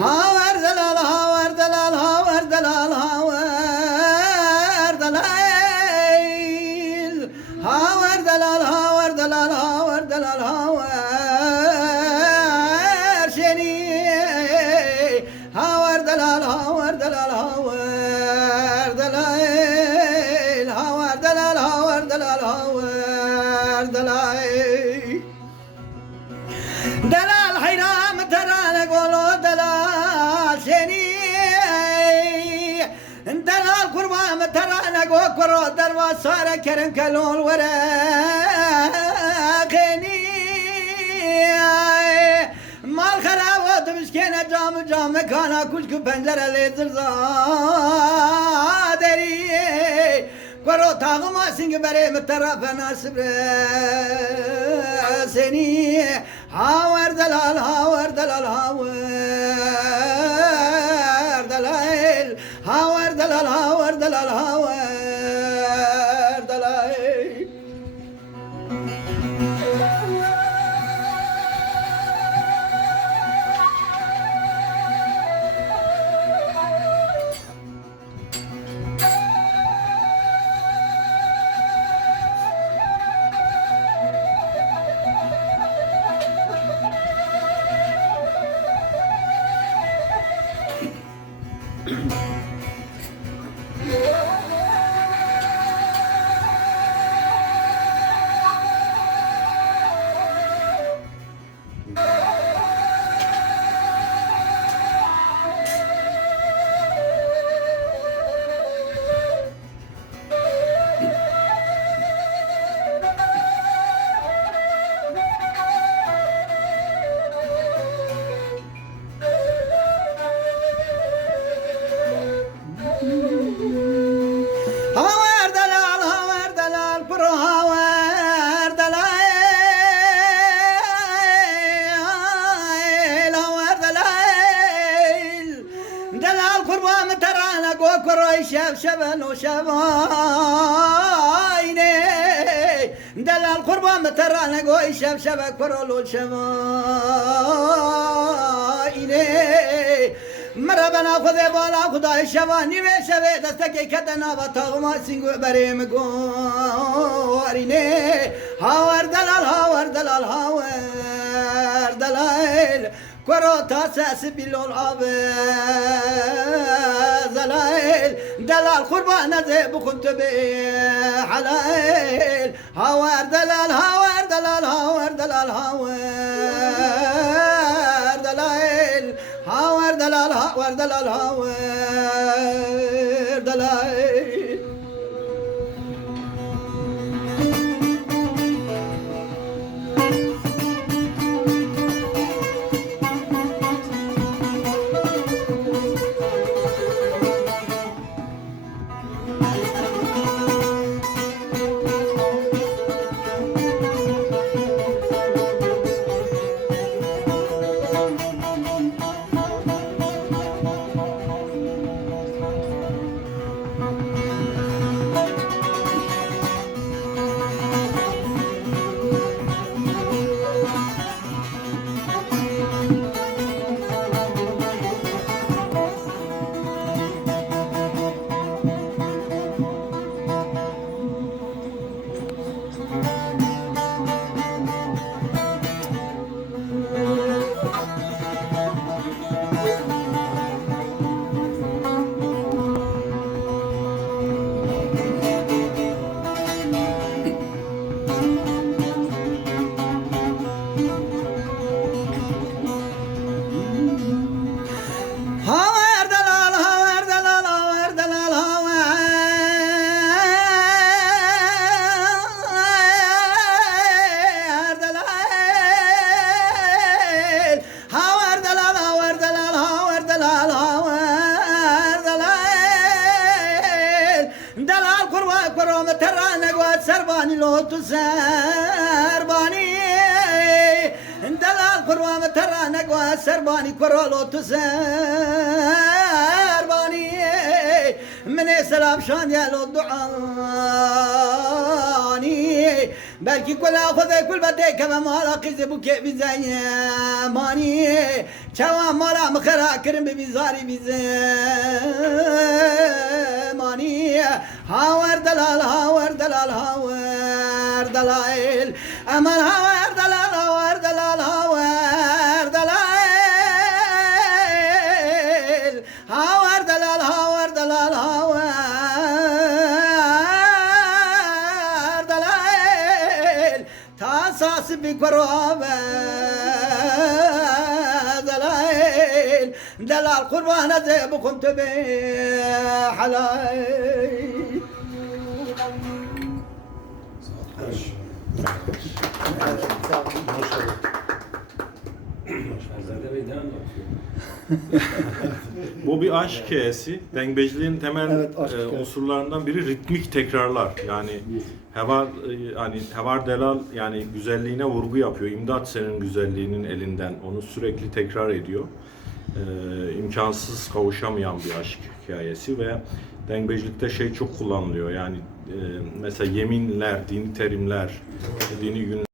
هاور دلال هاور دلال هاور دلال هاور دلال هاور دلال هاور دلال هاور دلال هاور شني هاور دلال هاور دلال هاور دلال هاور دلال هاور دلال هاور دلال دلال حيرام ترى نقولوا دلال شني دلال قربان ترى نقول كرو دروا صار كرم كلون وراغني مال خرابات مسكينة جام كانا كشك بنجرة ليزر زادري كرو تاغما سنگ بري مترفنا سبرسني هاور دلال هاور دلال هاور دلال هاور دلال هاور دلال هاور دلال دلال قربان ترانا قوكروي شبن وشبايني دلال قربان ترانا قوي شبك برولو شبايني مربنا خذي بالا خداي شباني وشبه دستكي كدنا بطاغما سنگو بريم قواريني هاور دلال هاور دلال هاور دلال كرو تاسس بلول زلال دلال قربان زي بكنت بحلال هاور دلال هاور دلال هاور دلال هاور دلال هاور دلال هاور دلال هاور دلال سرباني لوتو سرباني دلال قروام ترى نقوى سرباني كرو لوتو سرباني من سلام شان يا لو دعاني ماني بلكي كل أخذ كل بديك وما قز بك بزماني شوا مالا مخرا كرم بزاري بزماني هاور دلال هاور دلال هاور دلال أمان هاور دلال هاور دلال هاور دلال هاور دلال هاور دلال هاور دلال تاساس بكرواب دلال دلال قربان زيبكم تبي حلاي Bu bir aşk hikayesi. Dengbejliğin temel Evet, aşk hikayesi. unsurlarından biri ritmik tekrarlar. Yani Hevar Delal yani güzelliğine vurgu yapıyor. İmdat senin güzelliğinin elinden. Onu sürekli tekrar ediyor. İmkansız kavuşamayan bir aşk hikayesi ve Dengbejlikte şey çok kullanılıyor. Yani mesela yeminler, dini terimler, dini gün